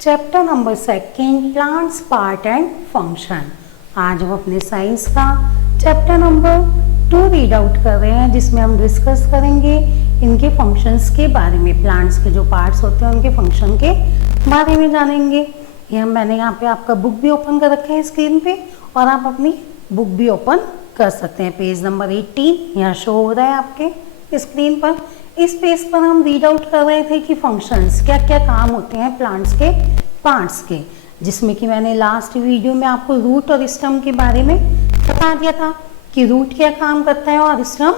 Chapter number 2 plants part and function. आज हम अपने साइंस का चैप्टर नंबर 2 रीड आउट कर रहे हैं, जिसमें हम डिस्कस करेंगे इनके फंक्शंस के बारे में। प्लांट्स के जो पार्ट्स होते हैं उनके फंक्शन के बारे में जानेंगे। मैंने यहाँ पे आपका बुक भी ओपन कर रखा है स्क्रीन पे, और आप अपनी बुक भी ओपन कर सकते हैं। पेज नंबर 18 यहाँ शो हो रहा है आपके स्क्रीन पर। इस पेज पर हम रीड आउट कर रहे थे कि फंक्शंस क्या क्या काम होते हैं प्लांट्स के पार्ट्स के, जिसमें कि मैंने लास्ट वीडियो में आपको रूट और स्टम के बारे में बता दिया था कि रूट क्या काम करता है और स्टम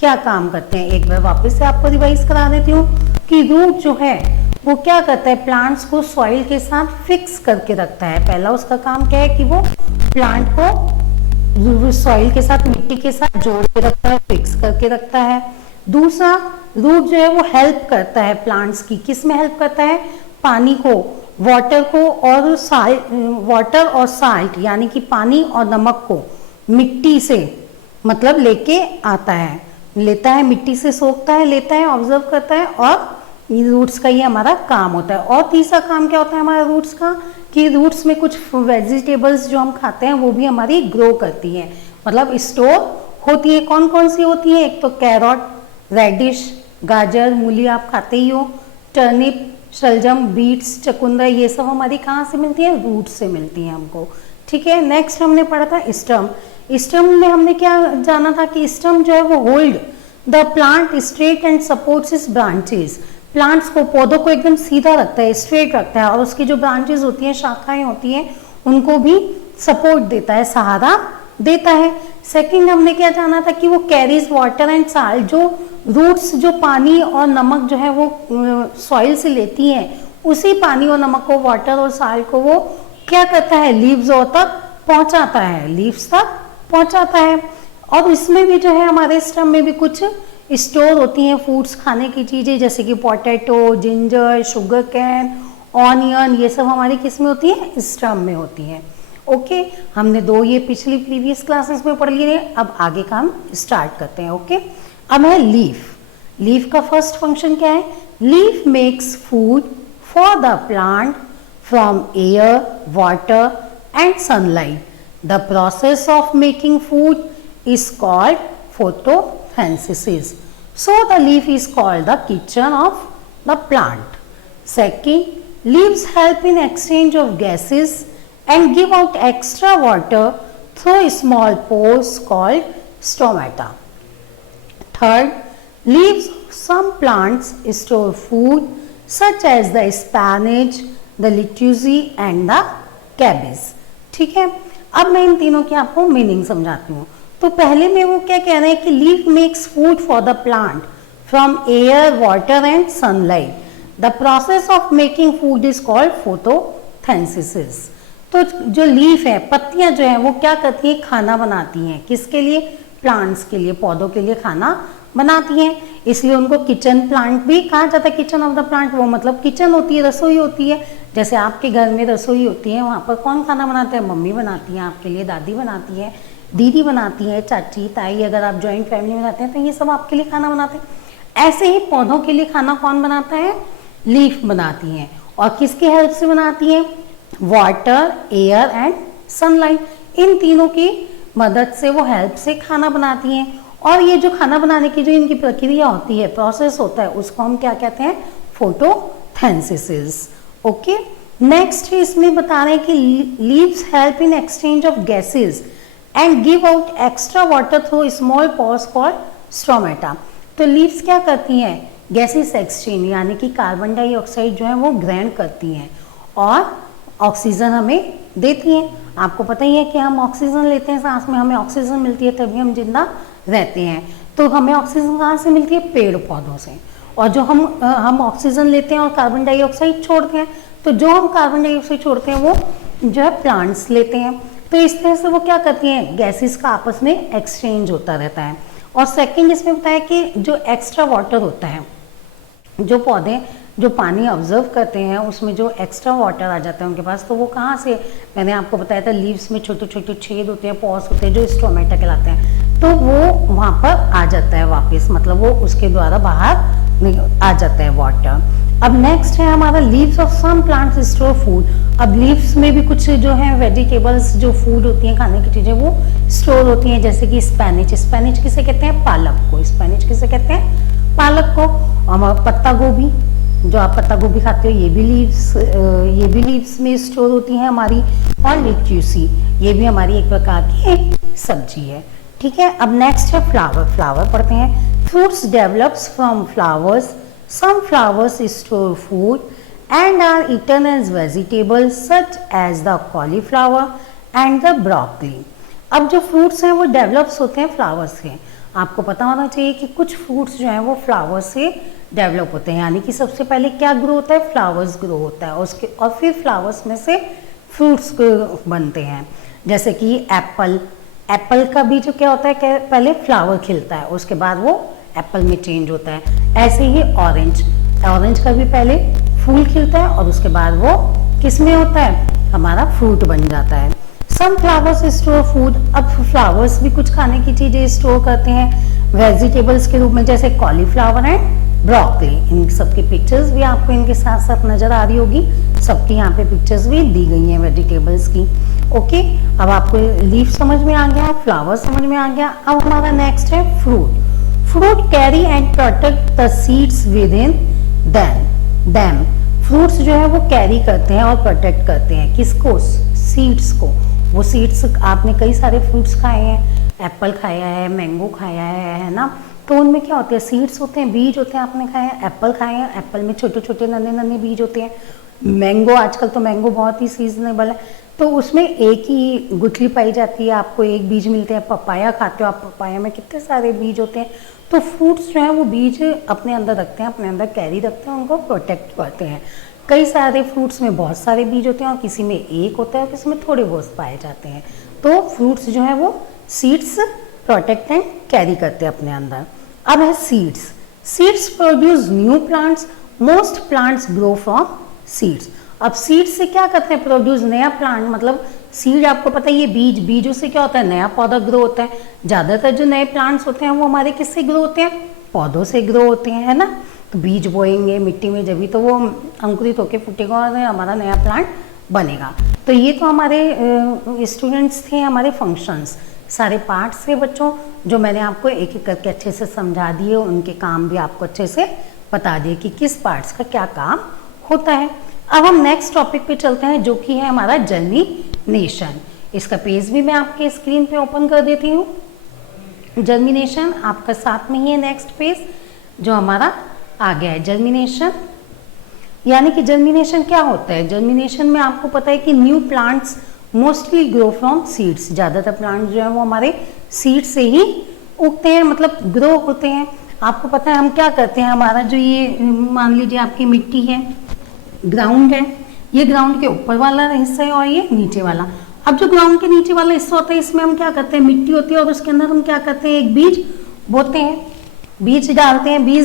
क्या काम करते हैं। एक बार वापस से आपको रिवाइज करा देती हूँ कि रूट जो है वो क्या करता है, प्लांट्स को सॉइल के साथ फिक्स करके रखता है। पहला उसका काम क्या है कि वो प्लांट को सॉइल के साथ, मिट्टी के साथ जोड़ के रखता है, फिक्स करके रखता है। दूसरा, रूट जो है वो हेल्प करता है प्लांट्स की। किस में हेल्प करता है? पानी को, वाटर को और वाटर और साल्ट यानी कि पानी और नमक को मिट्टी से मतलब लेके आता है, लेता है, मिट्टी से सोखता है, लेता है, ऑब्जर्व करता है, और रूट्स का ये हमारा काम होता है। और तीसरा काम क्या होता है हमारा रूट्स का कि रूट्स में कुछ वेजिटेबल्स जो हम खाते हैं वो भी हमारी ग्रो करती हैं, मतलब स्टोर होती है। कौन कौन सी होती है? एक तो कैरट, रेडिश, गाजर, मूली आप खाते ही हो, टर्निप, शलजम, बीट्स, चकुंदर, ये सब हमारी कहाँ से मिलती है? रूट से मिलती है हमको। ठीक है। नेक्स्ट हमने पढ़ा था स्टम। स्टम में हमने क्या जाना था कि स्टम जो है वो hold the plant straight and supports it's branches. Plants को, पौधों को एकदम सीधा रखता है, स्ट्रेट रखता है, और उसकी जो ब्रांचेस होती हैं, शाखाएं होती हैं, उनको भी सपोर्ट देता है, सहारा देता है। सेकंड हमने क्या जाना था कि वो कैरीज वाटर एंड साल्ट। जो रूट्स जो पानी और नमक जो है वो सॉइल से लेती हैं, उसी पानी और नमक को, वाटर और साल्ट को वो क्या करता है? लीव्स तक पहुंचाता है, लीव्स तक पहुंचाता है। और इसमें भी जो है हमारे स्टम में भी कुछ स्टोर होती हैं फूड्स, खाने की चीजें, जैसे कि potato, ginger, sugar cane, onion, ये सब हमारी किस में होती है? स्टम में होती है। ओके, हमने दो ये पिछली प्रीवियस क्लासेस में पढ़ लिए। अब आगे का हम स्टार्ट करते हैं। ओके, अब है लीफ। लीफ का फर्स्ट फंक्शन क्या है? Leaf makes food for the plant from air, water and sunlight. The process of making food is called photosynthesis. So the leaf is called the kitchen of the plant. Second, leaves help in exchange of gases and give out extra water through small pores called stomata. Third, leaves of some plants store food such as the spinach, the lettuce and the cabbage. ठीक है। अब मैं इन तीनों की आपको meaning समझाती हूँ। तो पहले में वो क्या कह रहे हैं कि leaf makes food for the plant from air, water and sunlight. The process of making food is called photosynthesis. तो जो लीफ है, पत्तियां जो है वो क्या करती हैं? खाना बनाती हैं। किसके लिए? प्लांट्स के लिए, पौधों के लिए खाना बनाती हैं। इसलिए उनको किचन प्लांट भी कहा जाता है। किचन ऑफ द प्लांट, वो मतलब किचन होती है, रसोई होती है। जैसे आपके घर में रसोई होती है, वहाँ पर कौन खाना बनाता है? मम्मी बनाती है आपके लिए, दादी बनाती है, दीदी बनाती है, चाची, ताई। अगर आप जॉइंट फैमिली में रहते हैं तो ये सब आपके लिए खाना बनाते हैं। ऐसे ही पौधों के लिए खाना कौन बनाता है? लीफ बनाती हैं। और किसकी हेल्प से बनाती हैं? Water, air and sunlight. इन तीनों की मदद से वो हेल्प से खाना बनाती हैं। और ये जो खाना बनाने की जो इनकी प्रक्रिया होती है, प्रोसेस होता है, उसको हम क्या कहते हैं? फोटोसिंथेसिस। ओके, नेक्स्ट इसमें बता रहे हैं कि leaves help in exchange of gases and give out extra water through small pores called stomata. तो लीव्स क्या करती हैं? गैसेस एक्सचेंज यानी कि कार्बन डाइऑक्साइड जो है वो ग्रहण करती हैं और ऑक्सीजन हमें देती हैं। आपको पता ही है कि हम ऑक्सीजन लेते हैं, सांस में हमें ऑक्सीजन मिलती है, तभी हम जिंदा रहते हैं। तो हमें ऑक्सीजन कहाँ से मिलती है? पेड़ पौधों से। और जो हम ऑक्सीजन लेते हैं और कार्बन डाइऑक्साइड छोड़ते हैं, तो जो हम कार्बन डाइऑक्साइड छोड़ते हैं वो जो है प्लांट्स लेते हैं। तो इस तरह से वो क्या करती हैं? गैसेस का आपस में एक्सचेंज होता रहता है। और सेकंड इसमें बताया कि जो एक्स्ट्रा वाटर होता है, जो पौधे जो पानी ऑब्जर्व करते हैं उसमें जो एक्स्ट्रा वाटर आ जाता है उनके पास, तो वो कहाँ से? मैंने आपको बताया था लीव्स में छोटे छोटे छेद होते हैं, पॉस होते हैं, जो स्टोमेटा कहलाते हैं। तो वो वहाँ पर आ जाता है वापस, मतलब वो उसके द्वारा बाहर आ जाता है वाटर। अब नेक्स्ट है हमारा leaves of some plants store food. अब लीव्स में भी कुछ जो है वेजिटेबल्स जो फूड होती हैं खाने की चीजें वो स्टोर होती हैं, जैसे कि स्पेनिच। स्पेनिच किसे कहते हैं? पालक को। स्पेनिच किसे कहते हैं? पालक को। और पत्ता गोभी, जो आप पत्ता गोभी खाते हो, ये भी लीव्स में स्टोर होती हैं हमारी। और लिट्यूसी, ये भी हमारी एक प्रकार की एक सब्जी है। ठीक है, अब नेक्स्ट है फ्लावर। फ्लावर पढ़ते हैं। Fruits develops from flowers. Some flowers store food and are eaten as vegetables such as the cauliflower and the broccoli. अब जो फ्रूट्स हैं वो डेवलप्स होते हैं फ्लावर्स से। आपको पता होना चाहिए कि कुछ फ्रूट्स जो हैं वो फ्लावर्स से डेवलप होते हैं, यानी कि सबसे पहले क्या ग्रो होता है? फ्लावर्स ग्रो होता है, और फिर फ्लावर्स में से फ्रूट्स बनते हैं। जैसे कि एप्पल, एप्पल का भी जो क्या होता है कि पहले फ्लावर खिलता है, उसके बाद वो एप्पल में चेंज होता है। ऐसे ही ऑरेंज, ऑरेंज का भी पहले फूल खिलता है और उसके बाद वो किस में होता है? हमारा फ्रूट बन जाता है। Some flowers store food. अब फ्लावर्स भी कुछ खाने की चीजें स्टोर करते हैं वेजिटेबल्स के रूप में, जैसे कॉलीफ्लावर एंड ब्रोकली। इन सबकी पिक्चर्स भी आपको इनके साथ साथ नजर आ रही होगी, सबकी यहाँ पे पिक्चर्स भी दी गई हैं वेजिटेबल्स की। ओके, अब आपको लीफ समझ में आ गया, फ्लावर समझ में आ गया। अब हमारा नेक्स्ट है fruit. Fruit carry and protect the seeds within them. Fruits जो है वो कैरी करते हैं और प्रोटेक्ट करते हैं किसको? सीड्स को। वो सीड्स, आपने कई सारे फ्रूट्स खाए हैं, एप्पल खाया है, मैंगो खाया है ना, तो उनमें क्या होते हैं? सीड्स होते हैं, बीज होते हैं। आपने खाए हैं, एप्पल खाए हैं, एप्पल में छोटे छोटे नन्हे नन्हे बीज होते हैं। मैंगो, आजकल तो मैंगो बहुत ही सीजनेबल है, तो उसमें एक ही गुठली पाई जाती है, आपको एक बीज मिलते हैं। पपाया खाते हो आप, पपाया में कितने सारे बीज होते हैं। तो फ्रूट्स जो है वो बीज अपने अंदर रखते हैं, अपने अंदर कैरी रखते हैं, उनको प्रोटेक्ट करते हैं। कई सारे फ्रूट्स में बहुत सारे बीज होते हैं और किसी में एक होता है और किसी में थोड़े बहुत पाए जाते हैं। तो फ्रूट्स जो है वो सीड्स प्रोटेक्ट एंड कैरी करते हैं अपने अंदर। अब है seeds. Seeds produce new plants. Most plants grow from seeds. अब सीड्स से क्या करते हैं? प्रोड्यूस नया प्लांट, मतलब सीड आपको पता है ये बीज, बीजों से क्या होता है? नया पौधा ग्रो होता है। ज़्यादातर जो नए प्लांट्स होते हैं वो हमारे किससे ग्रो होते हैं? पौधों से ग्रो होते हैं, है ना। तो बीज बोएंगे मिट्टी में, जब भी तो वो अंकुरित होकर फूटेगा और हमारा नया प्लांट बनेगा। तो ये तो हमारे स्टूडेंट्स थे, हमारे फंक्शंस, सारे पार्ट्स थे बच्चों, जो मैंने आपको एक एक करके अच्छे से समझा दिए, उनके काम भी आपको अच्छे से बता दिए कि किस पार्ट्स का क्या काम होता है। अब हम नेक्स्ट टॉपिक पे चलते हैं, जो कि है हमारा जर्मिनेशन। इसका पेज भी मैं आपके स्क्रीन पे ओपन कर देती हूँ। जर्मिनेशन आपका साथ में ही है नेक्स्ट पेज, जो हमारा आ गया है जर्मिनेशन। यानी कि जर्मिनेशन क्या होता है? जर्मिनेशन में आपको पता है कि new plants mostly grow from seeds. ज़्यादातर प्लांट्स जो है वो हमारे सीड से ही उगते हैं, मतलब ग्रो होते हैं। आपको पता है हम क्या करते हैं, हमारा जो ये मान लीजिए आपकी मिट्टी है, ग्राउंड है, ये ग्राउंड के ऊपर वाला हिस्सा है और ये नीचे वाला। अब जो ग्राउंड के नीचे वाला हिस्सा होता है, इसमें हम क्या करते हैं? मिट्टी होती है और उसके अंदर हम क्या करते हैं? एक बीज बोते हैं, बीज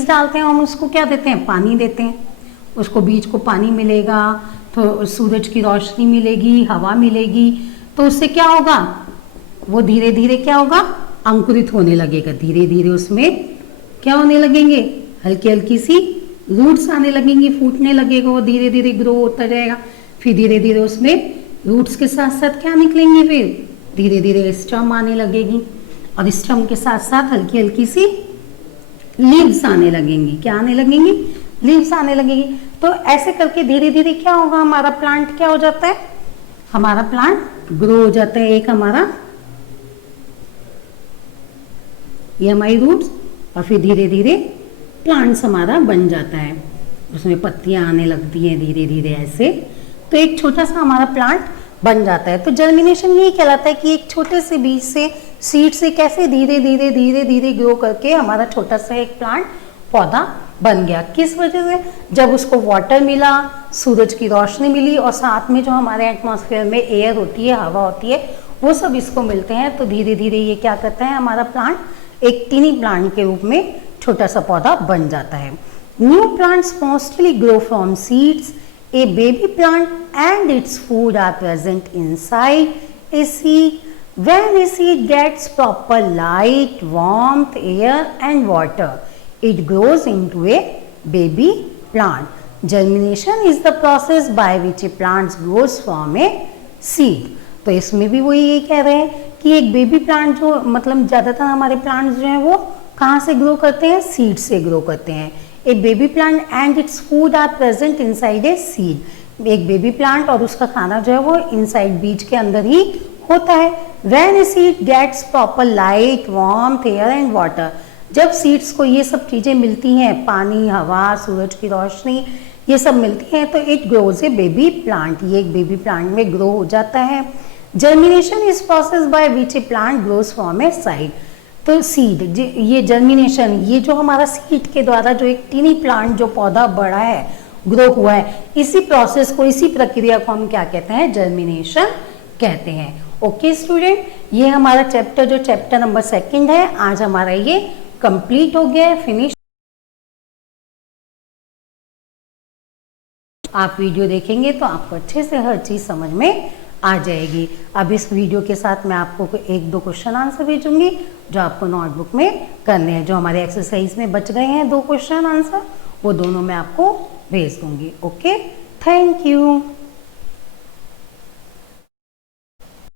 डालते हैं, हम उसको क्या देते हैं? पानी देते हैं। उसको बीज को पानी मिलेगा तो सूरज की रोशनी मिलेगी, हवा मिलेगी, तो उससे क्या होगा? वो धीरे धीरे क्या होगा? अंकुरित होने लगेगा। धीरे धीरे उसमें क्या होने लगेंगे? हल्की हल्की सी रूट्स आने लगेंगी, फूटने लगेगा, वो धीरे धीरे ग्रो होता जाएगा। फिर धीरे धीरे उसमें रूट्स के साथ साथ क्या निकलेंगे? फिर धीरे धीरे स्टम आने लगेगी और स्टम के साथ साथ हल्की हल्की सी लीव्स आने लगेंगी। क्या आने लगेंगी? लीव्स आने लगेंगी। तो ऐसे करके धीरे धीरे क्या होगा? हमारा प्लांट क्या हो जाता है? हमारा प्लांट ग्रो हो जाता है। एक हमारा ये हमारी रूट्स, और फिर धीरे धीरे प्लांट्स हमारा बन जाता है, उसमें पत्तियां आने लगती हैं धीरे धीरे ऐसे, तो एक छोटा सा हमारा प्लांट बन जाता है। तो जर्मिनेशन यही कहलाता है कि एक छोटे से बीज से, सीड से कैसे धीरे धीरे धीरे धीरे ग्रो करके हमारा छोटा सा एक प्लांट, पौधा बन गया। किस वजह से? जब उसको वाटर मिला, सूरज की रोशनी मिली और साथ में जो हमारे एटमॉस्फेयर में एयर होती है, हवा होती है, वो सब इसको मिलते हैं, तो धीरे धीरे ये क्या करता है? हमारा प्लांट एक टीनी प्लांट के रूप में छोटा सा पौधा बन जाता है। New plants mostly grow from seeds. A baby plant and its food are present inside a seed. When a seed gets proper light, warmth, air and water, it grows into a baby plant. Germination is the process by which a plants grows from a seed. तो इसमें भी वो ये कह रहे हैं कि एक बेबी प्लांट जो मतलब ज़्यादातर हमारे प्लांट्स जो हैं वो कहाँ से ग्रो करते हैं, सीड से ग्रो करते हैं। A baby plant and its food are present inside a seed. एक बेबी प्लांट और उसका खाना जो है वो इनसाइड बीज के अंदर ही होता है। When a seed gets proper light, warmth, air and water, जब सीड्स को ये सब चीज़ें मिलती हैं, पानी, हवा, सूरज की रोशनी, ये सब मिलती हैं, तो it grows A baby plant, ये एक बेबी प्लांट में ग्रो हो जाता है। Germination is process by which A plant grows from A side. तो सीड, ये जर्मिनेशन, ये जो हमारा सीड के द्वारा जो एक टीनी प्लांट जो पौधा बड़ा है, ग्रो हुआ है, इसी प्रोसेस को, इसी प्रक्रिया को हम क्या कहते हैं, जर्मिनेशन कहते हैं। ओके स्टूडेंट, ये हमारा चैप्टर जो चैप्टर नंबर 2 है, आज हमारा ये कंप्लीट हो गया है, फिनिश। आप वीडियो देखेंगे तो आपको अच्छे से हर चीज़ समझ में आ जाएगी। अब इस वीडियो के साथ मैं आपको 1-2 क्वेश्चन आंसर भेजूंगी जो आपको नोटबुक में करने हैं। जो हमारे एक्सरसाइज में बच गए हैं 2 क्वेश्चन आंसर, वो दोनों मैं आपको भेज दूंगी। Okay, thank you.